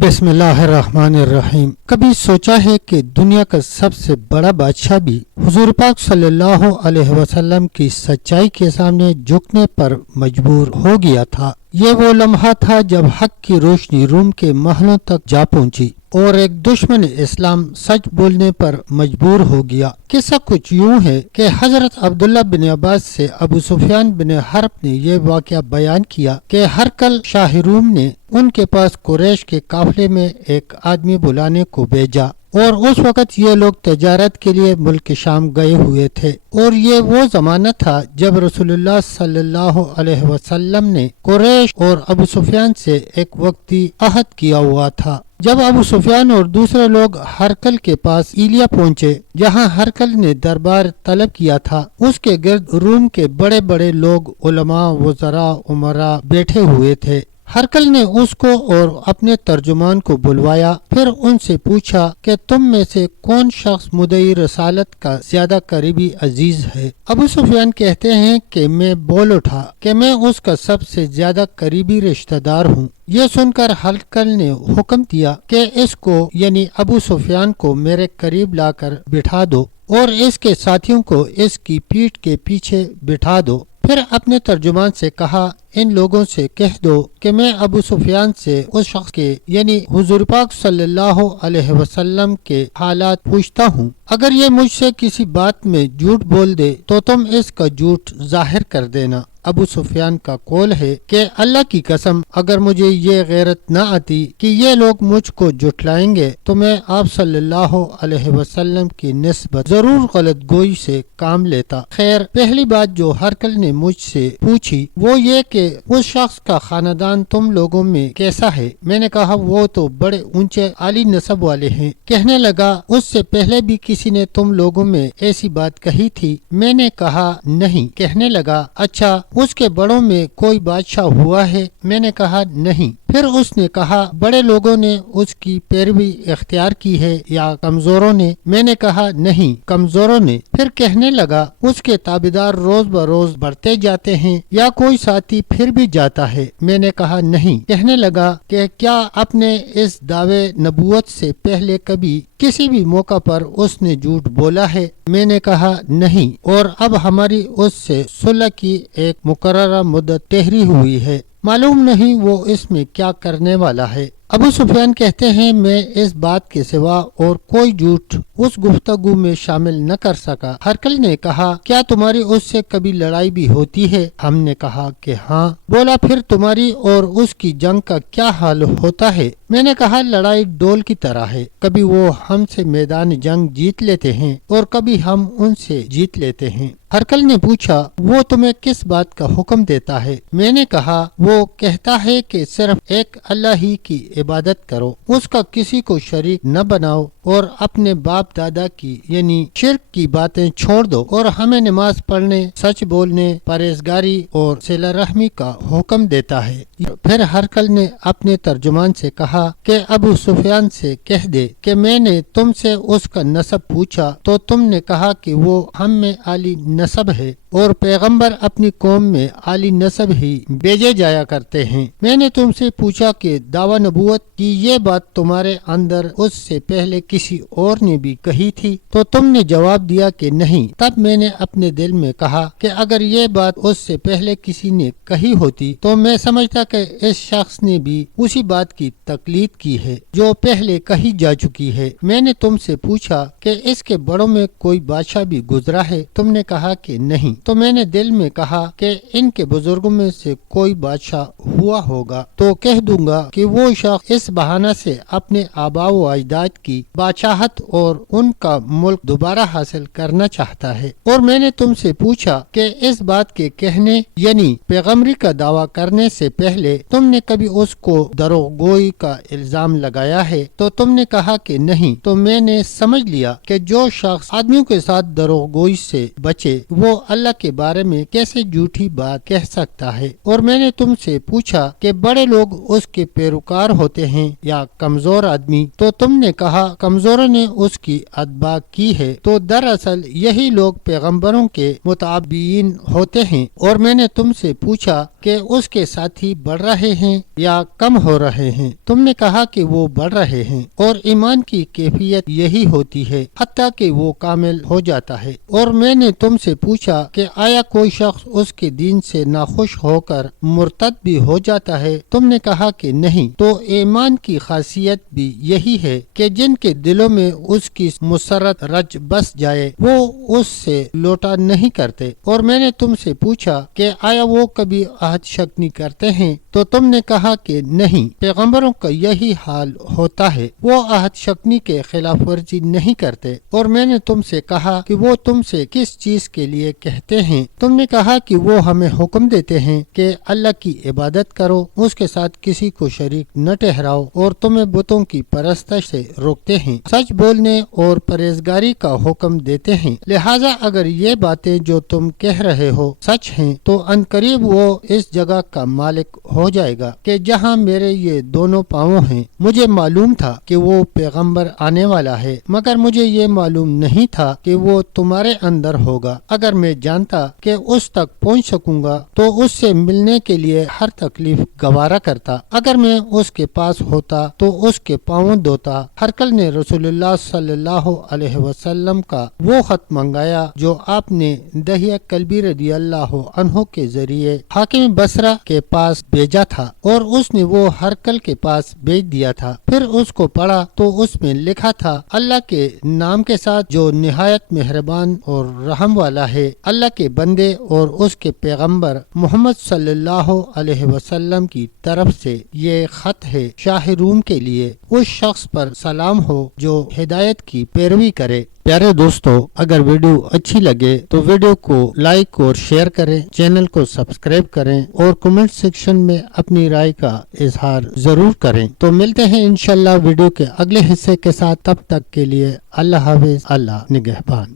بسم اللہ الرحمن الرحیم۔ کبھی سوچا ہے کہ دنیا کا سب سے بڑا بادشاہ بھی حضور پاک صلی اللہ علیہ وسلم کی سچائی کے سامنے جھکنے پر مجبور ہو گیا تھا؟ یہ وہ لمحہ تھا جب حق کی روشنی روم کے محلوں تک جا پہنچی اور ایک دشمن اسلام سچ بولنے پر مجبور ہو گیا۔ قصہ کچھ یوں ہے کہ حضرت عبداللہ بن عباس سے ابو سفیان بن حرب نے یہ واقعہ بیان کیا کہ ہرقل شاہ روم نے ان کے پاس قریش کے قافلے میں ایک آدمی بلانے کو بھیجا، اور اس وقت یہ لوگ تجارت کے لیے ملک شام گئے ہوئے تھے، اور یہ وہ زمانہ تھا جب رسول اللہ صلی اللہ علیہ وسلم نے قریش اور ابو سفیان سے ایک وقتی عہد کیا ہوا تھا۔ جب ابو سفیان اور دوسرے لوگ ہرقل کے پاس ایلیا پہنچے، جہاں ہرقل نے دربار طلب کیا تھا، اس کے گرد روم کے بڑے بڑے لوگ، علماء، وزراء، امراء بیٹھے ہوئے تھے۔ ہرقل نے اس کو اور اپنے ترجمان کو بلوایا، پھر ان سے پوچھا کہ تم میں سے کون شخص مدعی رسالت کا زیادہ قریبی عزیز ہے؟ ابو سفیان کہتے ہیں کہ میں بول اٹھا کہ میں اس کا سب سے زیادہ قریبی رشتہ دار ہوں۔ یہ سن کر ہرقل نے حکم دیا کہ اس کو یعنی ابو سفیان کو میرے قریب لا کر بٹھا دو اور اس کے ساتھیوں کو اس کی پیٹھ کے پیچھے بٹھا دو۔ پھر اپنے ترجمان سے کہا، ان لوگوں سے کہہ دو کہ میں ابو سفیان سے اس شخص کے یعنی حضور پاک صلی اللہ علیہ وسلم کے حالات پوچھتا ہوں۔ اگر یہ مجھ سے کسی بات میں جھوٹ بول دے تو تم اس کا جھوٹ ظاہر کر دینا۔ ابو سفیان کا قول ہے کہ اللہ کی قسم، اگر مجھے یہ غیرت نہ آتی کہ یہ لوگ مجھ کو جھٹلائیں گے تو میں آپ صلی اللہ علیہ وسلم کی نسبت ضرور غلط گوئی سے کام لیتا۔ خیر، پہلی بات جو ہرقل نے مجھ سے پوچھی وہ یہ کہ اس شخص کا خاندان تم لوگوں میں کیسا ہے؟ میں نے کہا وہ تو بڑے اونچے عالی نسب والے ہیں۔ کہنے لگا، اس سے پہلے بھی کسی نے تم لوگوں میں ایسی بات کہی تھی؟ میں نے کہا نہیں۔ کہنے لگا، اچھا اس کے بڑوں میں کوئی بادشاہ ہوا ہے؟ میں نے کہا نہیں۔ پھر اس نے کہا، بڑے لوگوں نے اس کی پیروی اختیار کی ہے یا کمزوروں نے؟ میں نے کہا نہیں، کمزوروں نے۔ پھر کہنے لگا، اس کے تابعدار روز بروز بڑھتے جاتے ہیں یا کوئی ساتھی پھر بھی جاتا ہے؟ میں نے کہا نہیں۔ کہنے لگا کہ کیا اپنے اس دعوے نبوت سے پہلے کبھی کسی بھی موقع پر اس نے جھوٹ بولا ہے؟ میں نے کہا نہیں، اور اب ہماری اس سے صلح کی ایک مقررہ مدت ٹھہری ہوئی ہے، معلوم نہیں وہ اس میں کیا کرنے والا ہے۔ ابو سفیان کہتے ہیں، میں اس بات کے سوا اور کوئی جھوٹ اس گفتگو میں شامل نہ کر سکا۔ ہرقل نے کہا، کیا تمہاری اس سے کبھی لڑائی بھی ہوتی ہے؟ ہم نے کہا کہ ہاں۔ بولا، پھر تمہاری اور اس کی جنگ کا کیا حال ہوتا ہے؟ میں نے کہا، لڑائی ڈول کی طرح ہے، کبھی وہ ہم سے میدان جنگ جیت لیتے ہیں اور کبھی ہم ان سے جیت لیتے ہیں۔ ہرقل نے پوچھا، وہ تمہیں کس بات کا حکم دیتا ہے؟ میں نے کہا، وہ کہتا ہے کہ صرف ایک اللہ ہی کی عبادت کرو، اس کا کسی کو شریک نہ بناؤ اور اپنے باپ دادا کی یعنی شرک کی باتیں چھوڑ دو، اور ہمیں نماز پڑھنے، سچ بولنے، پرہیزگاری اور صلہ رحمی کا حکم دیتا ہے۔ پھر ہرقل نے اپنے ترجمان سے کہا کہ ابو سفیان سے کہہ دے کہ میں نے تم سے اس کا نسب پوچھا تو تم نے کہا کہ وہ ہم میں عالی نسب ہے اور پیغمبر اپنی قوم میں عالی نسب ہی بھیجے جایا کرتے ہیں۔ میں نے تم سے پوچھا کہ دعوی نبوت کی یہ بات تمہارے اندر اس سے پہلے کسی اور نے بھی کہی تھی تو تم نے جواب دیا کہ نہیں۔ تب میں نے اپنے دل میں کہا کہ اگر یہ بات اس سے پہلے کسی نے کہی ہوتی تو میں سمجھتا کہ اس شخص نے بھی اسی بات کی تقلید کی ہے جو پہلے کہی جا چکی ہے۔ میں نے تم سے پوچھا کہ اس کے بڑوں میں کوئی بادشاہ بھی گزرا ہے؟ تم نے کہا کہ نہیں۔ تو میں نے دل میں کہا کہ ان کے بزرگوں میں سے کوئی بادشاہ ہوا ہوگا تو کہہ دوں گا کہ وہ شخص اس بہانہ سے اپنے آباء و اجداد کی بادشاہت اور ان کا ملک دوبارہ حاصل کرنا چاہتا ہے۔ اور میں نے تم سے پوچھا کہ اس بات کے کہنے یعنی پیغمبری کا دعویٰ کرنے سے پہلے تم نے کبھی اس کو دروغ گوئی کا الزام لگایا ہے؟ تو تم نے کہا کہ نہیں۔ تو میں نے سمجھ لیا کہ جو شخص آدمیوں کے ساتھ دروغ گوئی سے بچے وہ اللہ اللہ کے بارے میں کیسے جھوٹی بات کہہ سکتا ہے؟ اور میں نے تم سے پوچھا کہ بڑے لوگ اس کے پیروکار ہوتے ہیں یا کمزور آدمی؟ تو تم نے کہا کمزوروں نے اس کی اتباع کی ہے۔ تو دراصل یہی لوگ پیغمبروں کے متابعین ہوتے ہیں۔ اور میں نے تم سے پوچھا کہ اس کے ساتھی بڑھ رہے ہیں یا کم ہو رہے ہیں؟ تم نے کہا کہ وہ بڑھ رہے ہیں، اور ایمان کی کیفیت یہی ہوتی ہے حتیٰ کہ وہ کامل ہو جاتا ہے۔ اور میں نے تم سے پوچھا کہ آیا کوئی شخص اس کے دین سے ناخوش ہو کر مرتد بھی ہو جاتا ہے؟ تم نے کہا کہ نہیں۔ تو ایمان کی خاصیت بھی یہی ہے کہ جن کے دلوں میں اس کی مسرت رچ بس جائے وہ اس سے لوٹا نہیں کرتے۔ اور میں نے تم سے پوچھا کہ آیا وہ کبھی عہد شکنی کرتے ہیں؟ تو تم نے کہا کہ نہیں، پیغمبروں کا یہی حال ہوتا ہے، وہ عہد شکنی کے خلاف ورزی نہیں کرتے۔ اور میں نے تم سے کہا کہ وہ تم سے کس چیز کے لیے کہتے ہیں؟ تم نے کہا کہ وہ ہمیں حکم دیتے ہیں کہ اللہ کی عبادت کرو، اس کے ساتھ کسی کو شریک نہ ٹھہراؤ، اور تمہیں بتوں کی پرستش سے روکتے ہیں، سچ بولنے اور پرہیزگاری کا حکم دیتے ہیں۔ لہٰذا اگر یہ باتیں جو تم کہہ رہے ہو سچ ہیں تو عنقریب وہ اس جگہ کا مالک ہو جائے گا کہ جہاں میرے یہ دونوں پاؤں ہیں۔ مجھے معلوم تھا کہ وہ پیغمبر آنے والا ہے، مگر مجھے یہ معلوم نہیں تھا کہ وہ تمہارے اندر ہوگا۔ اگر میں جانتا کہ اس تک پہنچ سکوں گا تو اس سے ملنے کے لیے ہر تکلیف گوارا کرتا۔ اگر میں اس کے پاس ہوتا تو اس کے پاؤں دھوتا۔ ہرقل نے رسول اللہ صلی اللہ علیہ وسلم کا وہ خط منگایا جو آپ نے دحیہ کلبی رضی اللہ عنہ کے ذریعے حاکم بصرہ کے پاس بھیجا تھا، اور اس نے وہ ہرقل کے پاس بھیج دیا تھا۔ پھر اس کو پڑھا تو اس میں لکھا تھا، اللہ کے نام کے ساتھ جو نہایت مہربان اور رحم والا ہے۔ اللہ کے بندے اور اس کے پیغمبر محمد صلی اللہ علیہ وسلم کی طرف سے یہ خط ہے شاہ روم کے لیے، اس شخص پر سلام ہو جو ہدایت کی پیروی کرے۔ پیارے دوستو، اگر ویڈیو اچھی لگے تو ویڈیو کو لائک اور شیئر کریں، چینل کو سبسکرائب کریں، اور کمنٹ سیکشن میں اپنی رائے کا اظہار ضرور کریں۔ تو ملتے ہیں انشاءاللہ ویڈیو کے اگلے حصے کے ساتھ، تب تک کے لیے اللہ حافظ، اللہ نگہبان۔